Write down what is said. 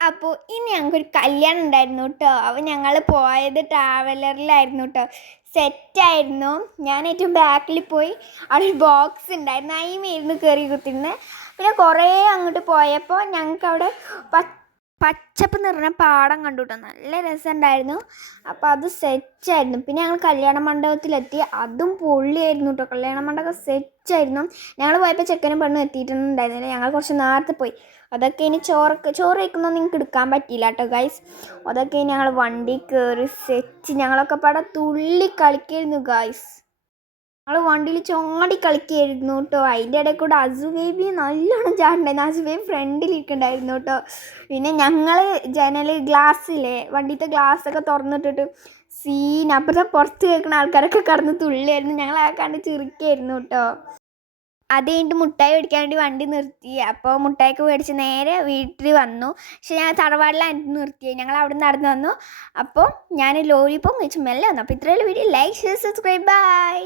അപ്പോൾ ഇനി ഞങ്ങൾക്കൊരു കല്യാണം ഉണ്ടായിരുന്നു കേട്ടോ. അപ്പോൾ ഞങ്ങൾ പോയത് ട്രാവലറിലായിരുന്നു കേട്ടോ. സെറ്റായിരുന്നു. ഞാൻ ഏറ്റവും ബാക്കിൽ പോയി അവിടെ ഒരു ബോക്സ് ഉണ്ടായിരുന്നു, അതിന്മേലിരുന്ന് കയറി കുത്തിരുന്ന്. പിന്നെ കുറേ അങ്ങോട്ട് പോയപ്പോൾ ഞങ്ങൾക്ക് അവിടെ പച്ചപ്പ് നിറഞ്ഞ പാടം കണ്ടു കേട്ടോ. നല്ല രസമുണ്ടായിരുന്നു. അപ്പോൾ അത് സെറ്റായിരുന്നു. പിന്നെ ഞങ്ങൾ കല്യാണ മണ്ഡപത്തിലെത്തി. അതും പൊള്ളിയായിരുന്നു കേട്ടോ. കല്യാണ മണ്ഡപം സെറ്റായിരുന്നു. ഞങ്ങൾ പോയപ്പോൾ ചെക്കനും പെണ്ണും എത്തിയിട്ടുണ്ടായിരുന്നില്ല. ഞങ്ങൾ കുറച്ച് നേരത്തെ പോയി. അതൊക്കെ ഇനി ചോറ് വയ്ക്കുന്നൊന്നും നിങ്ങൾക്ക് എടുക്കാൻ പറ്റിയില്ല കേട്ടോ ഗൈസ്. അതൊക്കെ ഇനി ഞങ്ങൾ വണ്ടി കയറി സെറ്റ്. ഞങ്ങളൊക്കെ പാടെ തുള്ളി കളിക്കായിരുന്നു ഗൈസ്. ഞങ്ങൾ വണ്ടിയിൽ ചാടി കളിക്കുകയായിരുന്നു കേട്ടോ. അതിൻ്റെ ഇടയിൽ കൂടെ അസു ബേബി നല്ലോണം ചാടുണ്ടായിരുന്നു. അസു ബേബി ഫ്രണ്ടിലിരിക്കണ്ടായിരുന്നു കേട്ടോ. പിന്നെ ഞങ്ങൾ ജനൽ ഗ്ലാസ്സിലെ വണ്ടിയിലത്തെ ഗ്ലാസ്സൊക്കെ തുറന്നിട്ടിട്ട് സീൻ. അപ്പോഴത്തെ പുറത്ത് കേൾക്കുന്ന ആൾക്കാരൊക്കെ കടന്ന് തുള്ളിയായിരുന്നു. ഞങ്ങൾ ആ കണ്ട് ചിരിക്കുകയായിരുന്നു കേട്ടോ. അത് കഴിഞ്ഞിട്ട് മുട്ടായി മേടിക്കാൻ വേണ്ടി വണ്ടി നിർത്തി. അപ്പോൾ മുട്ടായിക്ക് മേടിച്ച് നേരെ വീട്ടിൽ വന്നു. പക്ഷേ ഞാൻ തറവാടിലാണ് നിർത്തിയത്. ഞങ്ങൾ അവിടെ നിന്ന് നടന്ന് വന്നു. അപ്പോൾ ഞാൻ ലോലിപ്പോം കഴിച്ച് മെല്ലെ വന്നു. അപ്പോൾ ഇത്രയുള്ള video like share subscribe bye.